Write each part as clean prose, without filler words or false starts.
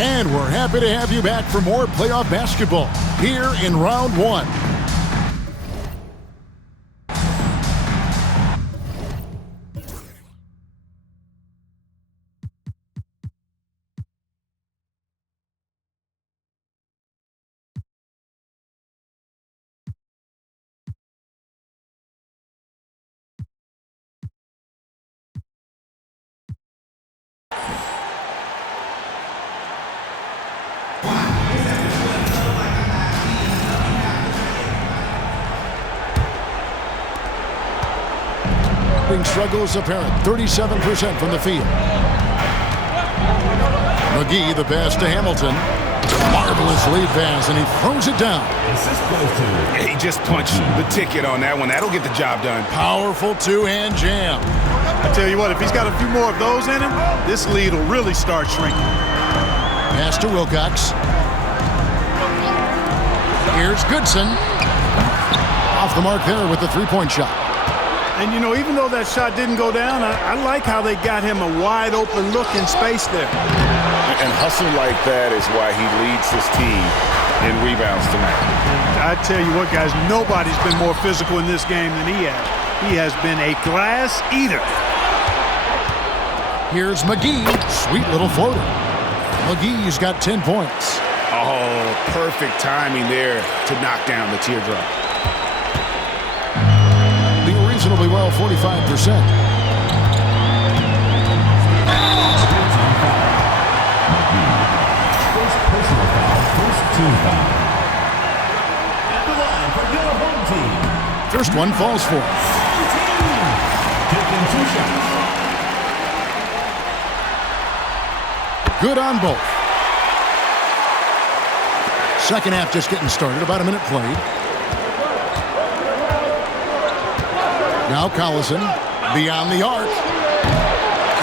And we're happy to have you back for more playoff basketball here in round one. Struggles apparent, 37% from the field. McGee, the pass to Hamilton. Marvelous lead pass, and he throws it down. He just punched the ticket on that one. That'll get the job done. Powerful two-hand jam. I tell you what, if he's got a few more of those in him, this lead will really start shrinking. Pass to Wilcox. Here's Goodson. Off the mark there with the three-point shot. And, you know, even though that shot didn't go down, I like how they got him a wide-open look in space there. And hustle like that is why he leads his team in rebounds tonight. I tell you what, guys, nobody's been more physical in this game than he has. He has been a glass eater. Here's McGee. Sweet little floater. McGee's got 10 points. Oh, perfect timing there to knock down the teardrop. Reasonably well, 45%. First one falls for. Good on both. Second half just getting started. About a minute played. Now Collison beyond the arc.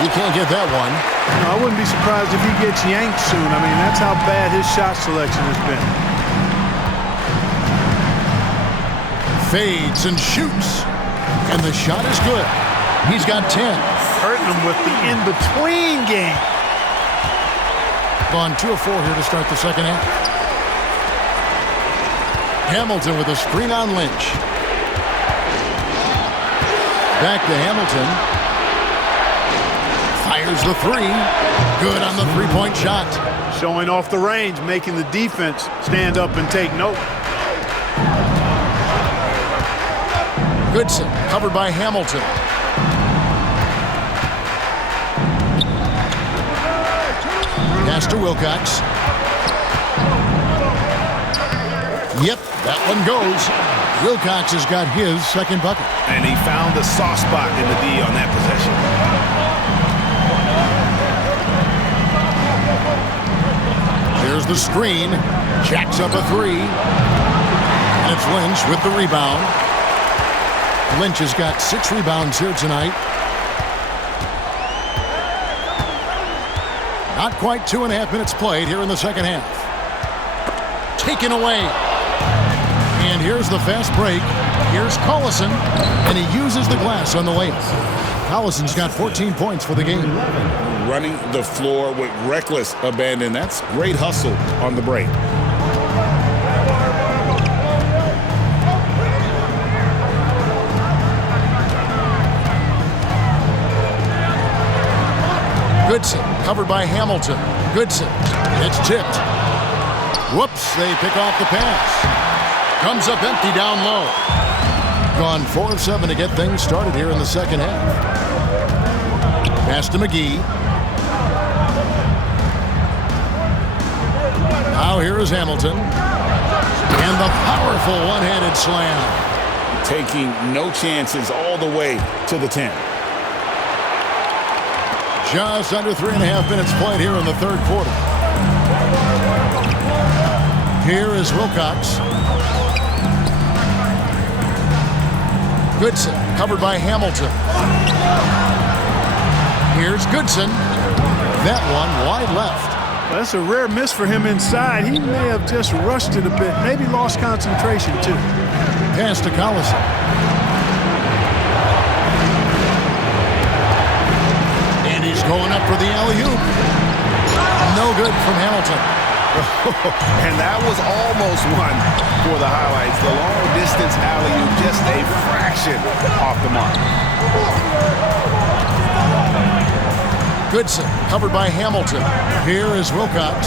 You can't get that one. No, I wouldn't be surprised if he gets yanked soon. I mean, that's how bad his shot selection has been. Fades and shoots. And the shot is good. He's got 10. Hurting him with the in-between game. Gone 2 of 4 here to start the second half. Hamilton with a screen on Lynch. Back to Hamilton. Fires the three. Good on the three-point shot. Showing off the range, making the defense stand up and take note. Goodson covered by Hamilton. Pass to Wilcox. Yep, that one goes. Wilcox has got his second bucket. And he found the soft spot in the D on that possession. There's the screen. Jacks up a three. And it's Lynch with the rebound. Lynch has got 6 rebounds here tonight. Not quite 2.5 minutes played here in the second half. Taken away. And here's the fast break. Here's Collison, and he uses the glass on the layup. Collison's got 14 points for the game. Running the floor with reckless abandon. That's great hustle on the break. Goodson covered by Hamilton. Goodson. It's tipped. Whoops, they pick off the pass. Comes up empty down low. Gone 4 of 7 to get things started here in the second half. Pass to McGee. Now here is Hamilton. And the powerful one-handed slam. Taking no chances all the way to the 10. Just under 3.5 minutes played here in the third quarter. Here is Wilcox. Goodson covered by Hamilton. Here's Goodson. That one wide left. Well, that's a rare miss for him inside. He may have just rushed it a bit. Maybe lost concentration too. Pass to Collison. And he's going up for the alley-oop. No good from Hamilton. And that was almost one for the highlights. The long-distance alley-oop, just a fraction off the mark. Goodson covered by Hamilton. Here is Wilcox.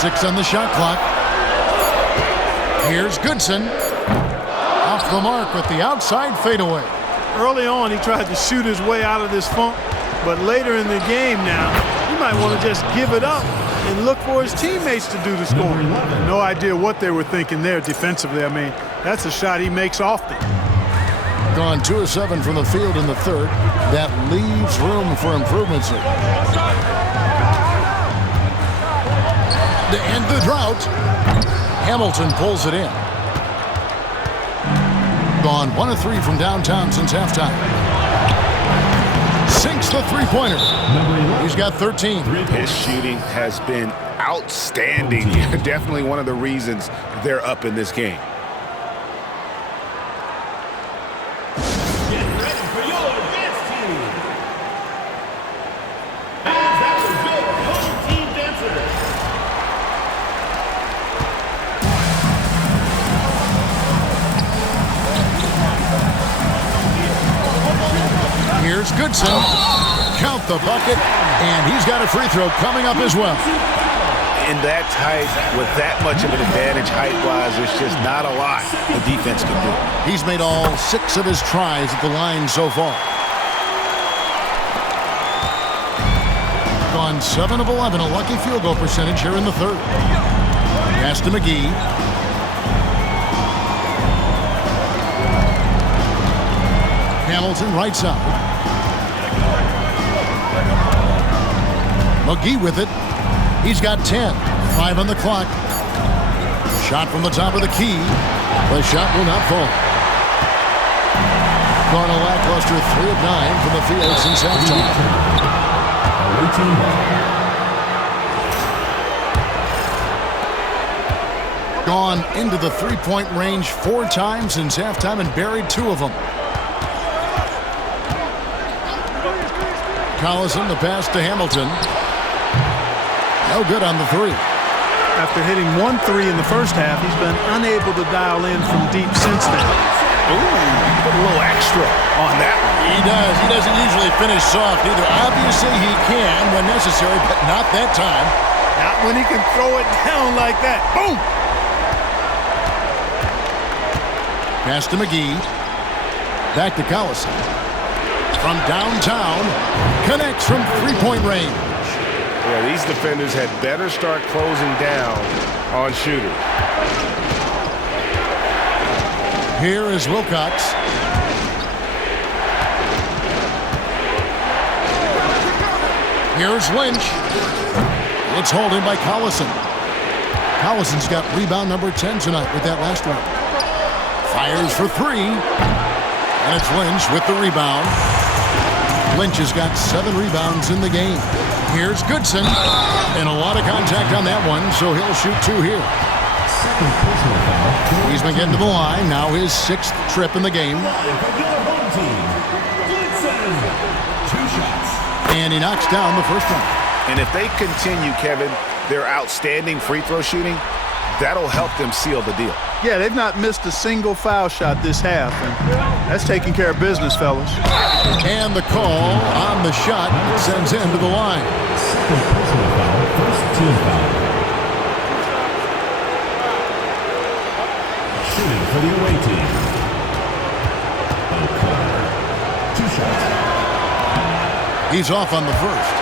6 on the shot clock. Here's Goodson. Off the mark with the outside fadeaway. Early on, he tried to shoot his way out of this funk, but later in the game now, he might want to just give it up and look for his teammates to do the scoring. No idea what they were thinking there defensively. I mean, that's a shot he makes often. Gone 2 of 7 from the field in the third. That leaves room for improvements here. To end the drought, Hamilton pulls it in. Gone 1 of 3 from downtown since halftime. Sinks the three-pointer. He's got 13. His shooting has been outstanding. Definitely one of the reasons they're up in this game. Get ready for your dance team. And that was your home team dancer. Here's Goodson. Count the bucket, and he's got a free throw coming up as well. In that height, with that much of an advantage height-wise, there's just not a lot the defense can do. He's made all 6 of his tries at the line so far. Gone 7 of 11, a lucky field goal percentage here in the third. Pass to McGee. Hamilton right side. McGee with it. He's got 10. 5 on the clock. Shot from the top of the key. The shot will not fall. Gone a lackluster 3 of 9 from the field since halftime. Gone into the three-point range 4 times since halftime and buried 2 of them. Collison, the pass to Hamilton. No good on the 3. After hitting 1 3 in the first half, he's been unable to dial in from deep since then. Ooh, put a little extra on that one. He does. He doesn't usually finish soft either. Obviously, he can when necessary, but not that time. Not when he can throw it down like that. Boom! Pass to McGee. Back to Collison. From downtown, connects from three-point range. Yeah, these defenders had better start closing down on shooters. Here is Wilcox. Here's Lynch. It's holding by Collison. Collison's got rebound number 10 tonight with that last one. Fires for 3. And it's Lynch with the rebound. Lynch has got 7 rebounds in the game. Here's Goodson. And a lot of contact on that one, so he'll shoot 2 here. He's been getting to the line. Now his 6th trip in the game. And he knocks down the first one. And if they continue, Kevin, their outstanding free throw shooting, that'll help them seal the deal. Yeah, they've not missed a single foul shot this half, and that's taking care of business, fellas. And the call on the shot sends him to the line. First team foul. Shooting for the away team. O'Connor. 2 shots. He's off on the first.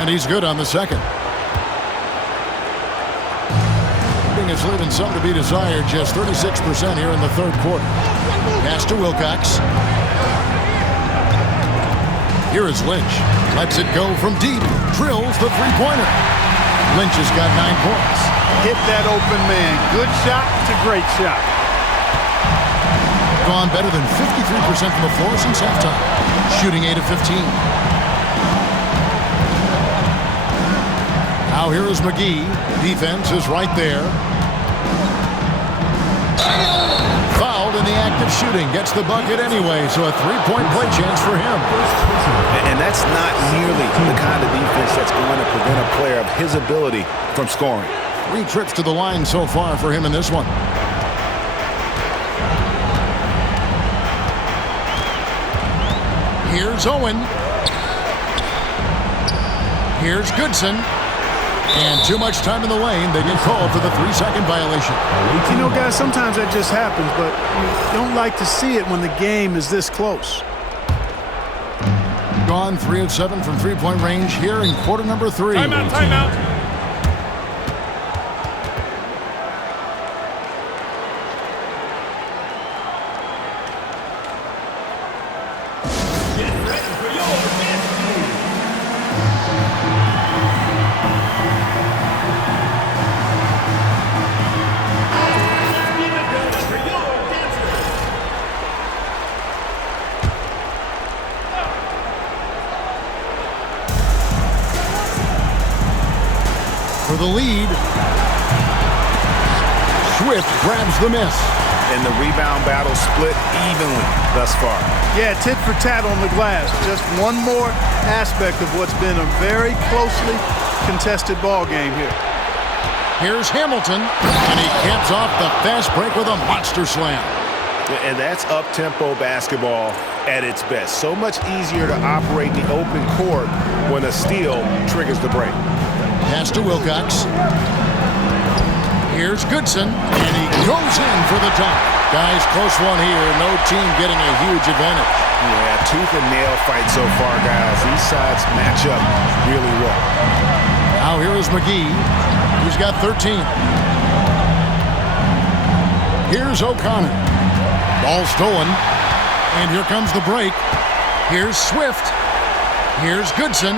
And he's good on the second. It's leaving some to be desired. Just 36% here in the third quarter. Pass to Wilcox. Here is Lynch. Lets it go from deep. Drills the three-pointer. Lynch has got 9 points. Hit that open man. Good shot to great shot. Gone better than 53% from the floor since halftime. Shooting 8 of 15. Now here is McGee. Defense is right there. Foul active shooting. Gets the bucket anyway, so a three-point play chance for him. And that's not nearly the kind of defense that's going to prevent a player of his ability from scoring. 3 trips to the line so far for him in this one. Here's Owen. Here's Goodson. And too much time in the lane. They get called for the 3-second violation. You know, guys, sometimes that just happens, but you don't like to see it when the game is this close. Gone 3 of 7 from three-point range here in quarter number 3. Timeout, timeout. For the lead. Swift grabs the miss. And the rebound battle split evenly thus far. Yeah, tit for tat on the glass. Just one more aspect of what's been a very closely contested ball game here. Here's Hamilton, and he caps off the fast break with a monster slam. And that's up-tempo basketball at its best. So much easier to operate the open court when a steal triggers the break. Pass to Wilcox. Here's Goodson, and he goes in for the dunk. Guys, close one here. No team getting a huge advantage. Yeah, tooth and nail fight so far, guys. These sides match up really well. Now here is McGee. He's got 13. Here's O'Connor. Ball stolen. And here comes the break. Here's Swift. Here's Goodson.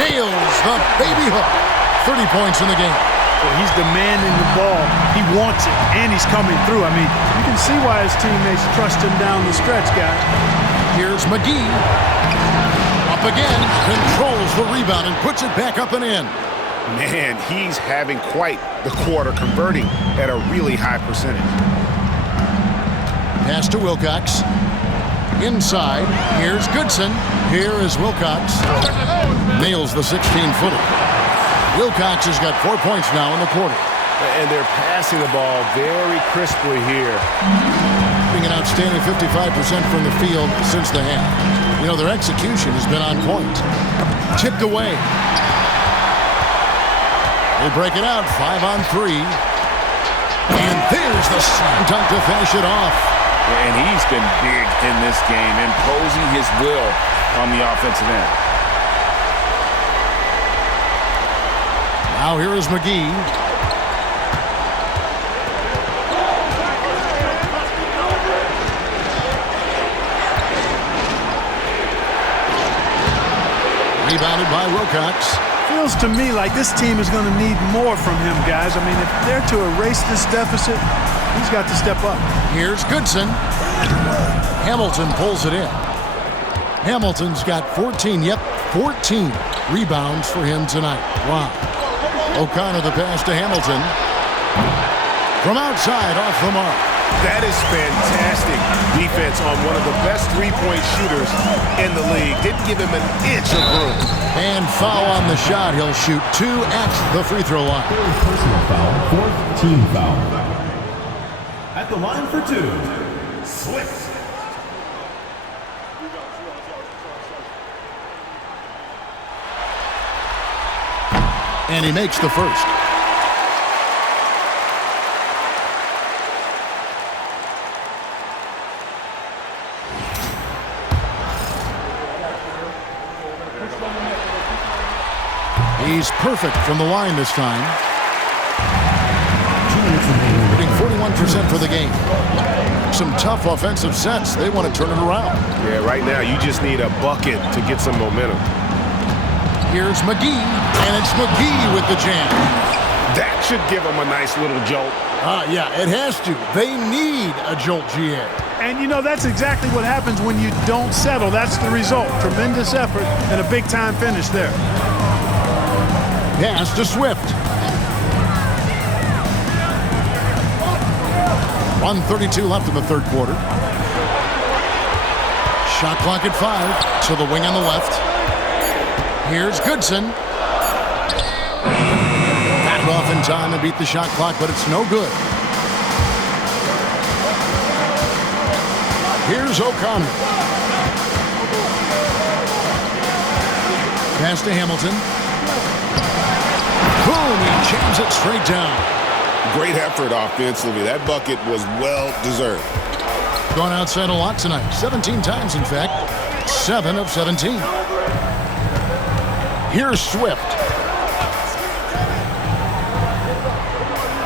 Nails the baby hook. 30 points in the game. Well, he's demanding the ball. He wants it, and he's coming through. I mean, you can see why his teammates trust him down the stretch, guys. Here's McGee. Up again. Controls the rebound and puts it back up and in. Man, he's having quite the quarter, converting at a really high percentage. Pass to Wilcox. Inside. Here's Goodson. Here is Wilcox. Nails the 16-footer. Wilcox has got 4 points now in the quarter. And they're passing the ball very crisply here. Being an outstanding 55% from the field since the half. You know, their execution has been on point. Tipped away. They break it out, 5 on 3. And there's the slam dunk to finish it off. And he's been big in this game, imposing his will on the offensive end. Now here is McGee. Rebounded by Wilcox. Feels to me like this team is going to need more from him, guys. I mean, if they're to erase this deficit, he's got to step up. Here's Goodson. Hamilton pulls it in. Hamilton's got 14 rebounds for him tonight. Wow. O'Connor the pass to Hamilton. From outside, off the mark. That is fantastic defense on one of the best three-point shooters in the league. Didn't give him an inch of room. And foul on the shot. He'll shoot 2 at the free throw line. Third personal foul, fourth team foul. At the line for 2, Swift. And he makes the first. He's perfect from the line this time. Hitting 41% for the game. Some tough offensive sets. They want to turn it around. Yeah, right now you just need a bucket to get some momentum. Here's McGee, and it's McGee with the jam. That should give them a nice little jolt. Yeah, it has to. They need a jolt, GA. And, you know, that's exactly what happens when you don't settle. That's the result. Tremendous effort and a big-time finish there. Pass to Swift. 1:32 left in the third quarter. Shot clock at 5 to the wing on the left. Here's Goodson. Got it off in time to beat the shot clock, but it's no good. Here's O'Connor. Pass to Hamilton. Boom! He jams it straight down. Great effort offensively. That bucket was well deserved. Gone outside a lot tonight. 17 times, in fact. 7 of 17. Here's Swift.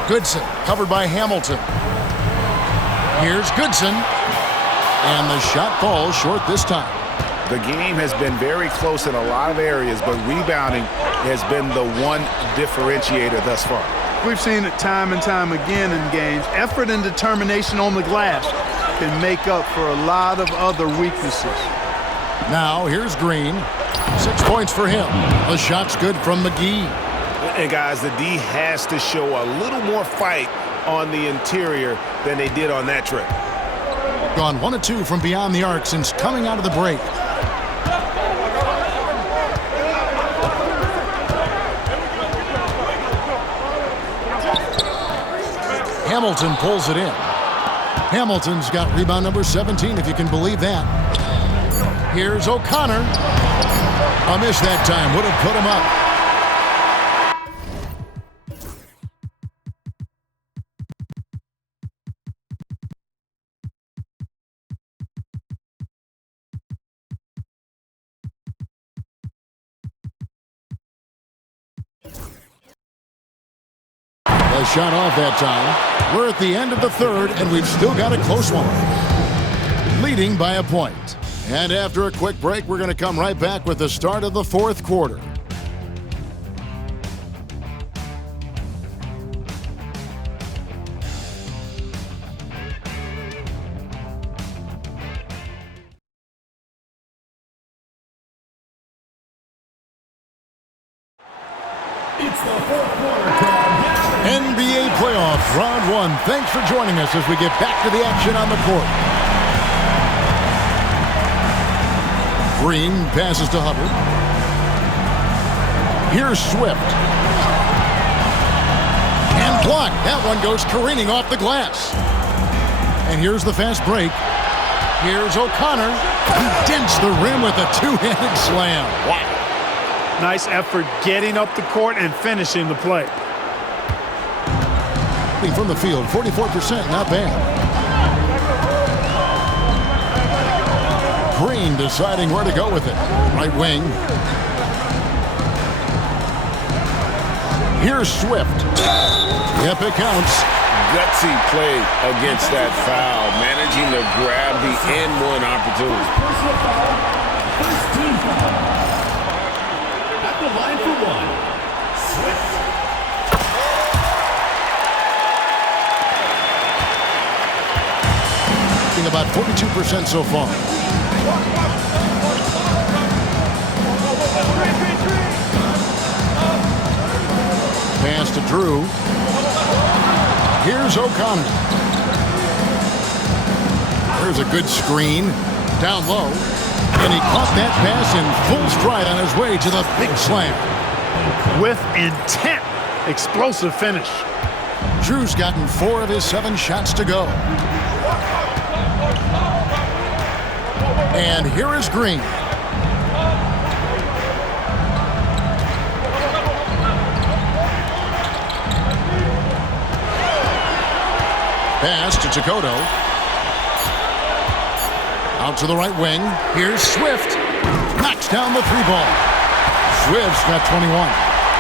Goodson, covered by Hamilton. Here's Goodson. And the shot falls short this time. The game has been very close in a lot of areas, but rebounding has been the one differentiator thus far. We've seen it time and time again in games. Effort and determination on the glass can make up for a lot of other weaknesses. Now, here's Green. 6 points for him. The shot's good from McGee. And guys, the D has to show a little more fight on the interior than they did on that trip. Gone 1 of 2 from beyond the arc since coming out of the break. Hamilton pulls it in. Hamilton's got rebound number 17, if you can believe that. Here's O'Connor. A miss that time. Would have put him up. A shot off that time. We're at the end of the third, and we've still got a close one. Leading by a point. And after a quick break, we're going to come right back with the start of the fourth quarter. It's the fourth quarter call. NBA playoffs, round 1. Thanks for joining us as we get back to the action on the court. Green passes to Hubbard. Here's Swift. And blocked. That one goes careening off the glass. And here's the fast break. Here's O'Connor. He dents the rim with a two-handed slam. Wow. Nice effort getting up the court and finishing the play. From the field, 44%, not bad. Green deciding where to go with it. Right wing. Here's Swift. Yep, it counts. Gutsy play against that foul, managing to grab the and-one opportunity. First team foul. At the line for 1, Swift. About 42% so far. Pass to Drew. Here's O'Connor. There's a good screen. Down low. And he caught that pass in full stride on his way to the big slam. With intent. Explosive finish. Drew's gotten 4 of his 7 shots to go. And here is Green. Pass to Chikoto. Out to the right wing. Here's Swift. Knocks down the 3-ball. Swift's got 21.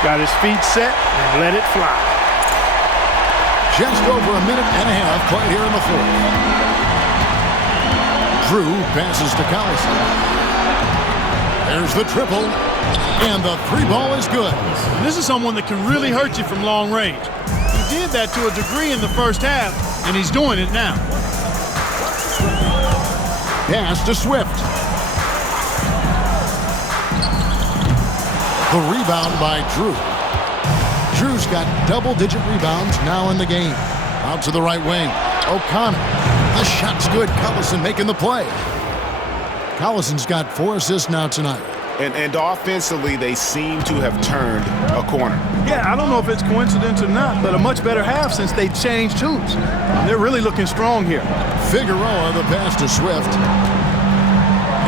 Got his feet set and let it fly. Just over a minute and a half played here in the fourth. Drew passes to Collison. There's the triple, and the 3-ball is good. This is someone that can really hurt you from long range. He did that to a degree in the first half, and he's doing it now. Pass to Swift. The rebound by Drew. Drew's got double-digit rebounds now in the game. Out to the right wing. O'Connor. The shot's good. Collison making the play. Collison's got 4 assists now tonight. And offensively, they seem to have turned a corner. Yeah, I don't know if it's coincidence or not, but a much better half since they changed tunes. They're really looking strong here. Figueroa, the pass to Swift.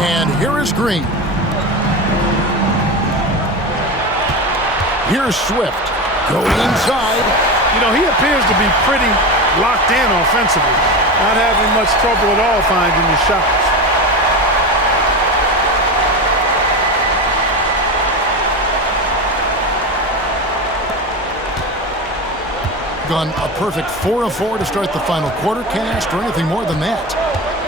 And here is Green. Here's Swift. Going inside. You know, he appears to be pretty locked in offensively. Not having much trouble at all finding the shots. Gone a perfect 4 of 4 to start the final quarter. Can't ask for anything more than that.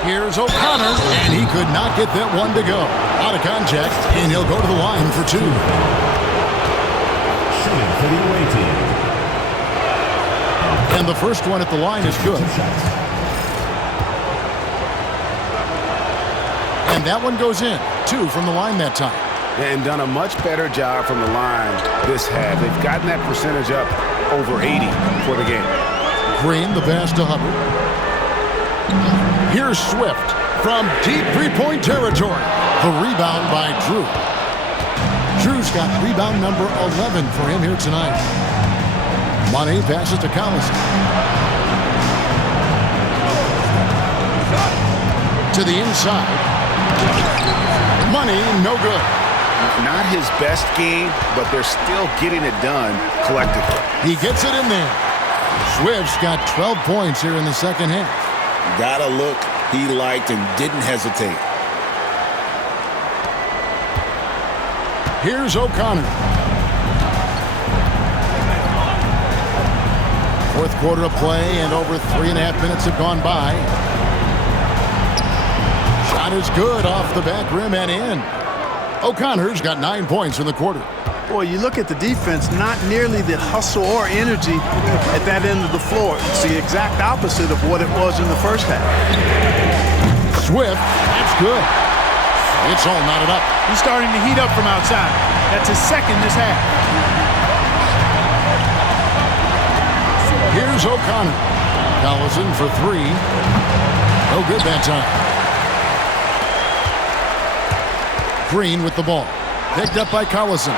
Here's O'Connor, and he could not get that one to go. Out of contact, and he'll go to the line for 2. Shooting for the away team. And the first one at the line is good. And that one goes in. 2 from the line that time. And done a much better job from the line this half. They've gotten that percentage up over 80 for the game. Green, the pass to Hubbard. Here's Swift from deep three-point territory. The rebound by Drew. Drew's got rebound number 11 for him here tonight. Money passes to Collison. To the inside. Money, no good. Not his best game, but they're still getting it done collectively. He gets it in there. Swift's got 12 points here in the second half. Got a look he liked and didn't hesitate. Here's O'Connor. Fourth quarter of play, and over 3.5 minutes have gone by. Shot is good off the back rim and in. O'Connor's got 9 points in the quarter. Boy, you look at the defense, not nearly the hustle or energy at that end of the floor. It's the exact opposite of what it was in the first half. Swift, that's good. It's all knotted up. He's starting to heat up from outside. That's his second this half. Here's O'Connor. Collison for 3. No good that time. Green with the ball. Picked up by Collison.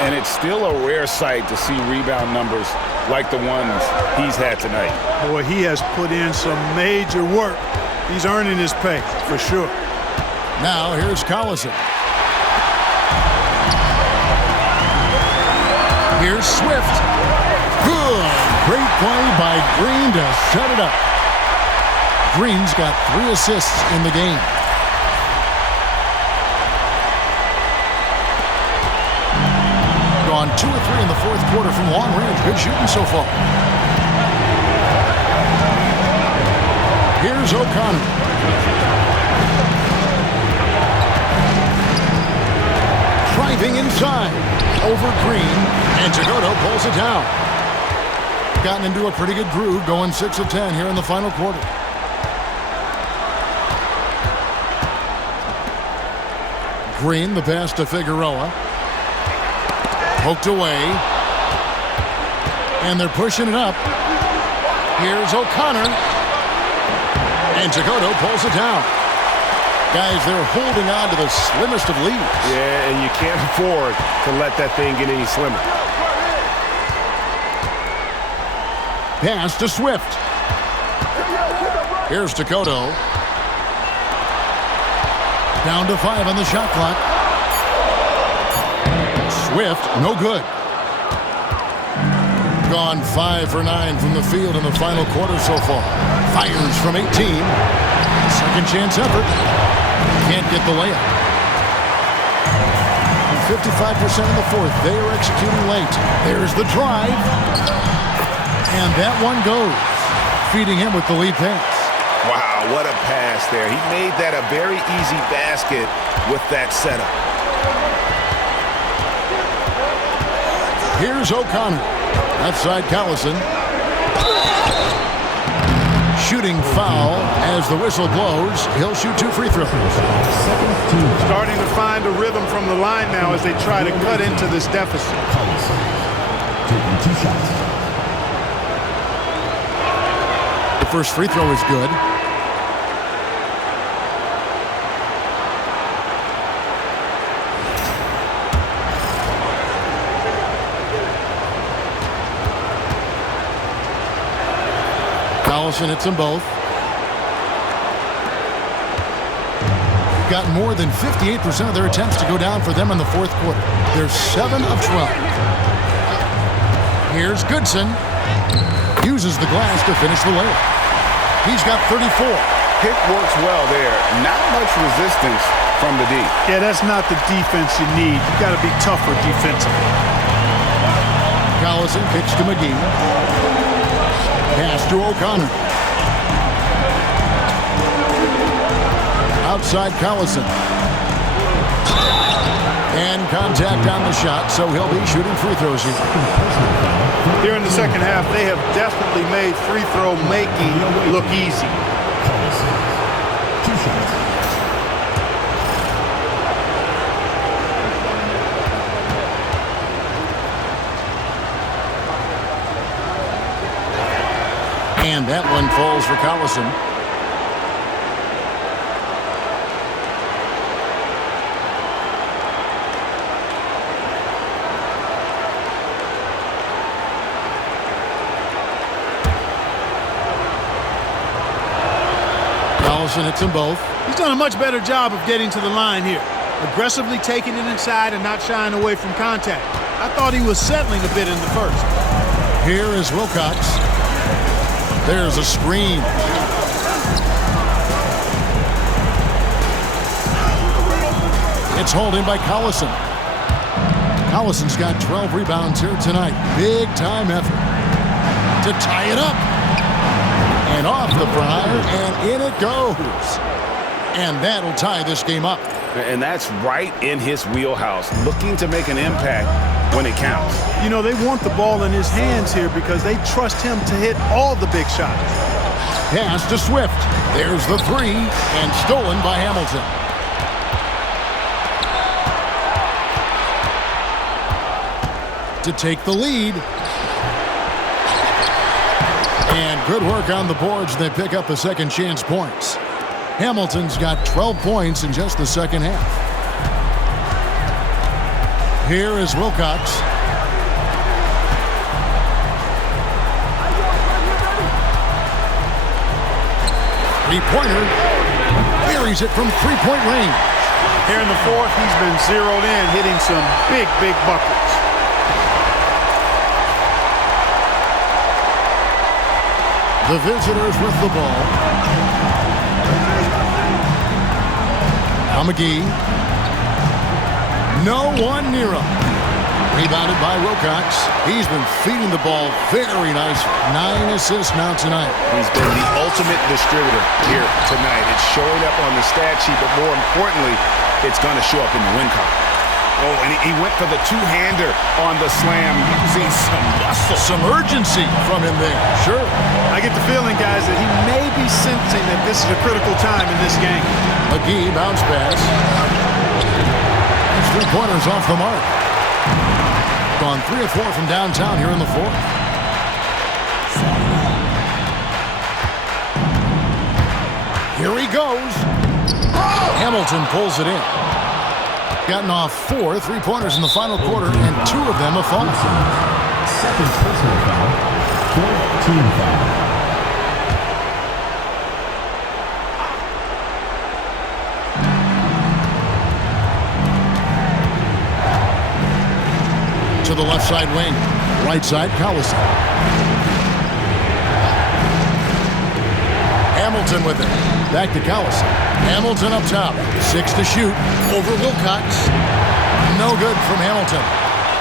And it's still a rare sight to see rebound numbers like the ones he's had tonight. Boy, he has put in some major work. He's earning his pay, for sure. Now here's Collison. Here's Swift. Good. Great play by Green to shut it up. Green's got 3 assists in the game. Gone 2 of 3 in the fourth quarter from long range. Good shooting so far. Here's O'Connor. Driving inside. Over Green. And Jagodo pulls it down. Gotten into a pretty good groove, going 6 of 10 here in the final quarter. Green, the pass to Figueroa. Poked away. And they're pushing it up. Here's O'Connor. And Jagodo pulls it down. Guys, they're holding on to the slimmest of leads. Yeah, and you can't afford to let that thing get any slimmer. Pass to Swift. Here's Jagodo. Down to 5 on the shot clock. Swift, no good. Gone 5 for 9 from the field in the final quarter so far. Fires from 18. Second chance effort. Can't get the layup. 55% in the fourth. They are executing late. There's the drive. And that one goes. Feeding him with the lead pass. Wow, what a pass there. He made that a very easy basket with that setup. Here's O'Connor. Outside Collison. Shooting foul as the whistle blows. He'll shoot 2 free throws. Starting to find a rhythm from the line now as they try to cut into this deficit. Taking 2 shots. first free throw is good. Collison hits them both. Got more than 58% of their attempts to go down for them in the fourth quarter. They're 7 of 12. Here's Goodson. Uses the glass to finish the layup. He's got 34. Pick works well there. Not much resistance from the D. Yeah, that's not the defense you need. You got to be tougher defensively. Collison kicks to McGee. Pass to O'Connor. Outside Collison. And contact on the shot, so he'll be shooting free throws here. Here in the second half, they have definitely made free throw making look easy. 2 shots. And that one falls for Collison. Collison hits them both. He's done a much better job of getting to the line here. Aggressively taking it inside and not shying away from contact. I thought he was settling a bit in the first. Here is Wilcox. There's a screen. It's hauled in by Collison. Collison's got 12 rebounds here tonight. Big time effort to tie it up. And off the prior, and in it goes. And that'll tie this game up. And that's right in his wheelhouse, looking to make an impact when it counts. You know, they want the ball in his hands here because they trust him to hit all the big shots. Pass to Swift. There's the three, and stolen by Hamilton. To take the lead. And good work on the boards. They pick up the second chance points. Hamilton's got 12 points in just the second half. Here is Wilcox. Three-pointer. Buries it from three-point range. Here in the fourth, he's been zeroed in, hitting some big, big buckets. The visitors with the ball. Now McGee. No one near him. Rebounded by Wilcox. He's been feeding the ball very nicely. 9 assists now tonight. He's been the ultimate distributor here tonight. It's showing up on the stat sheet, but more importantly, it's going to show up in the win column. Oh, and he went for the two-hander on the slam, using some muscle. Some urgency from him there. Sure. I get the feeling, guys, that he may be sensing that this is a critical time in this game. McGee bounce pass. His three-pointers off the mark. Gone 3 of 4 from downtown here in the fourth. Here he goes. Hamilton pulls it in. Gotten off 4 three-pointers in the final quarter, and 2 of them have fallen. Second personal foul. 4th team foul. To the left side wing. Right side, Collison. Hamilton with it. Back to Collison. Hamilton up top. 6 to shoot. Over Wilcox. No good from Hamilton.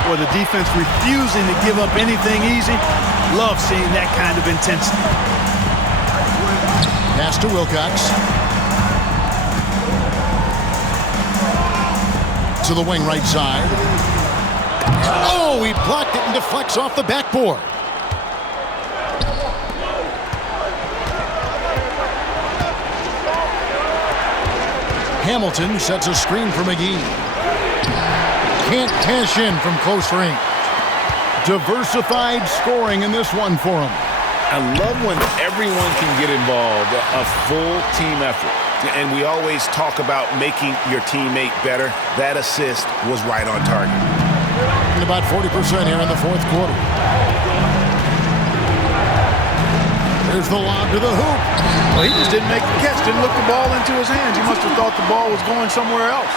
Or the defense refusing to give up anything easy. Love seeing that kind of intensity. Pass to Wilcox. To the wing right side. Oh, he blocked it and deflects off the backboard. Hamilton sets a screen for McGee. Can't cash in from close range. Diversified scoring in this one for him. I love when everyone can get involved, a full team effort. And we always talk about making your teammate better. That assist was right on target. And about 40% here in the fourth quarter. There's the lob to the hoop. Well, he just didn't make the catch, didn't look the ball into his hands. He must have thought the ball was going somewhere else.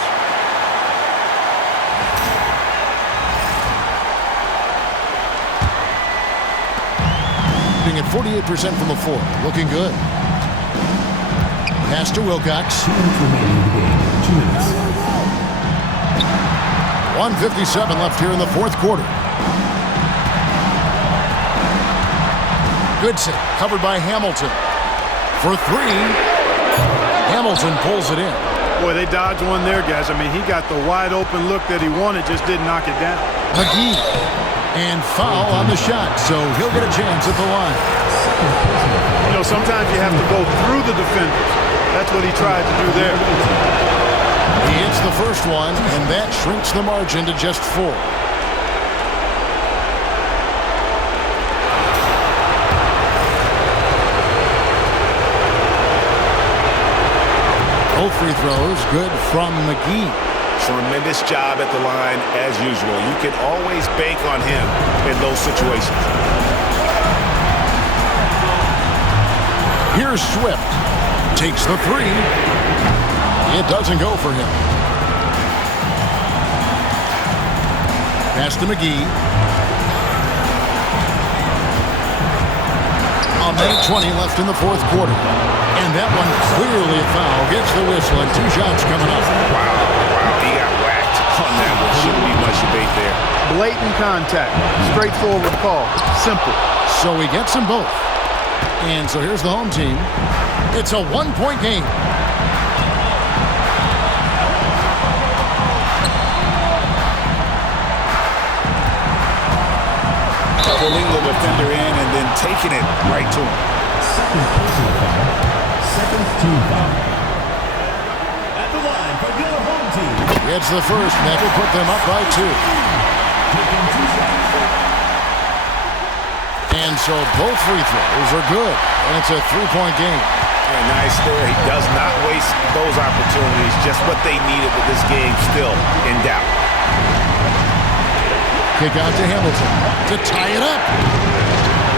At 48% from the floor. Looking good. Pass to Wilcox. 2 minutes remaining in the game. 2 minutes. 1:57 left here in the fourth quarter. Goodson covered by Hamilton. For three. Hamilton pulls it in. Boy, they dodged one there, guys. I mean, he got the wide open look that he wanted, just didn't knock it down. McGee. And foul on the shot, so he'll get a chance at the line. You know, sometimes you have to go through the defenders. That's what he tried to do there. He hits the first one, and that shrinks the margin to just 4. Both free throws good from McGee. Tremendous job at the line as usual. You can always bank on him in those situations. Here's Swift. Takes the three. It doesn't go for him. Pass to McGee. A minute 20 left in the fourth quarter. And that one clearly a foul. Gets the whistle and 2 shots coming up. Wow. He got whacked on that one. Shouldn't be much debate there. Blatant contact. Straightforward call. Simple. So he gets them both. And so here's the home team. It's a 1-point game. Pulling the defender in and then taking it right to him. Second personal foul. Second team foul. At the line for the other home team. It's the first, and that will put them up by 2. Taking 2 shots. And so both free throws are good. And it's a 3-point game. Yeah, nice there. He does not waste those opportunities. Just what they needed with this game still in doubt. Kick out to Hamilton to tie it up.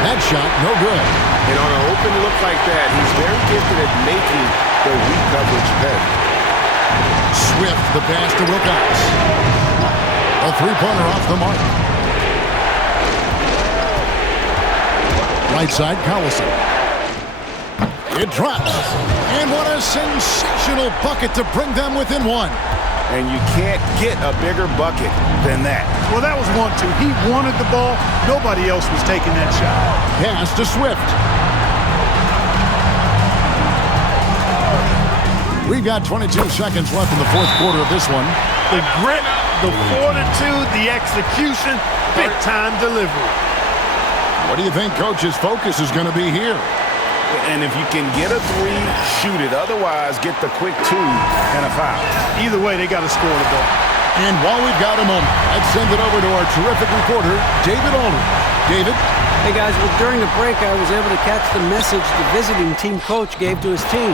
That shot, no good. And on an open look like that, he's very gifted at making the weak coverage better. Swift, the pass to Wilcox. A 3-pointer off the mark. Right side, Collison. It drops. And what a sensational bucket to bring them within 1. And you can't get a bigger bucket than that. Well, that was 1-2. He wanted the ball. Nobody else was taking that shot. Pass to Swift. We've got 22 seconds left in the fourth quarter of this one. The grit, the fortitude, the execution, big-time delivery. What do you think Coach's focus is going to be here? And if you can get a 3, shoot it. Otherwise, get the quick 2 and a foul. Either way, they got to score the ball. And while we've got a moment, I'd send it over to our terrific reporter, David Aldridge. David? Hey guys, well during the break I was able to catch the message the visiting team coach gave to his team.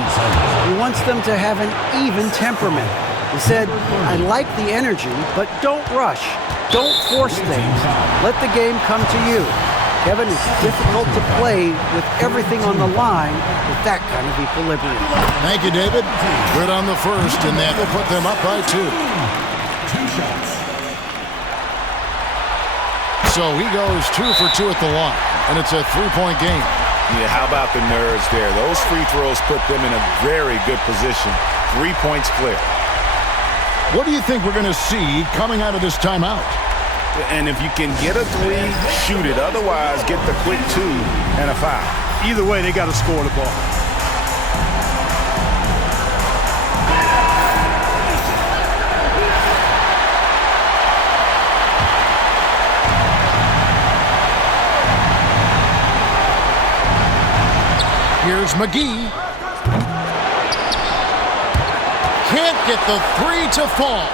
He wants them to have an even temperament. He said, I like the energy, but don't rush. Don't force things. Let the game come to you. Kevin, it's difficult to play with everything on the line with that kind of equilibrium. Thank you, David. Good on the first, and that will put them up by 2. 2 shots. So he goes 2 for 2 at the line, and it's a 3-point game. Yeah, how about the nerves there? Those free throws put them in a very good position. 3 points clear. What do you think we're going to see coming out of this timeout? And if you can get a 3, shoot it. Otherwise, get the quick 2 and a foul. Either way, they got to score the ball. Here's McGee. Can't get the 3 to fall.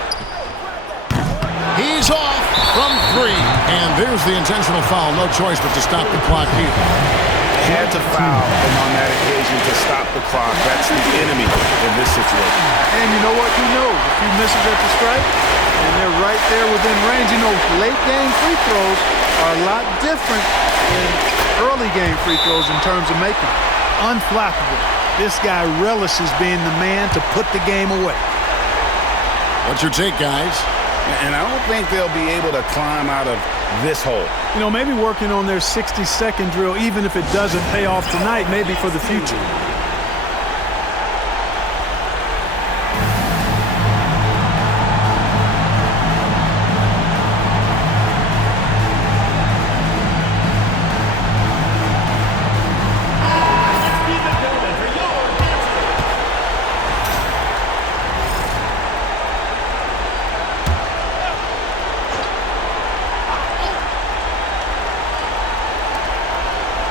He's off from 3. And there's the intentional foul. No choice but to stop the clock here. Had to foul, and on that occasion to stop the clock. That's the enemy in this situation. And you know what? You know, if he misses at the stripe, and they're right there within range. You know, late game free throws are a lot different than early game free throws in terms of making. Unflappable. This guy relishes being the man to put the game away. What's your take, guys? And I don't think they'll be able to climb out of this hole. You know, maybe working on their 60-second drill, even if it doesn't pay off tonight, maybe for the future.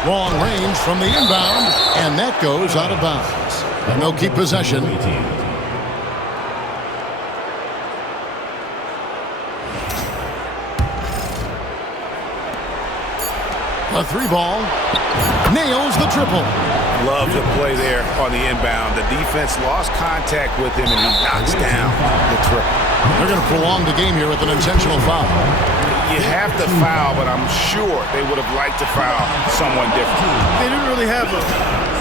Long range from the inbound, and that goes out of bounds. And they'll keep possession. A 3-ball. Nails the triple. Love the play there on the inbound. The defense lost contact with him, and he knocks down the triple. They're going to prolong the game here with an intentional foul. You have to foul, but I'm sure they would have liked to foul someone different. They didn't really have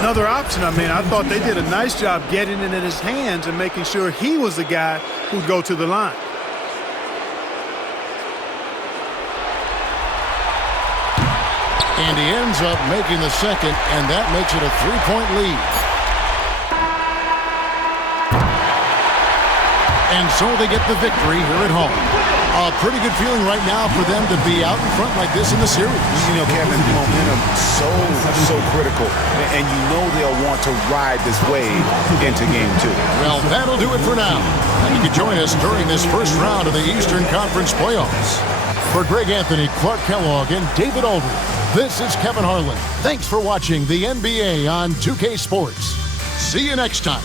another option. I mean, I thought they did a nice job getting it in his hands and making sure he was the guy who'd go to the line. And he ends up making the second, and that makes it a 3-point lead. And so they get the victory here at home. A pretty good feeling right now for them to be out in front like this in the series. You know, Kevin, momentum so critical, and you know they'll want to ride this wave into Game 2. Well, that'll do it for now. And you can join us during this first round of the Eastern Conference playoffs. For Greg Anthony, Clark Kellogg, and David Aldridge, this is Kevin Harlan. Thanks for watching the NBA on 2K Sports. See you next time.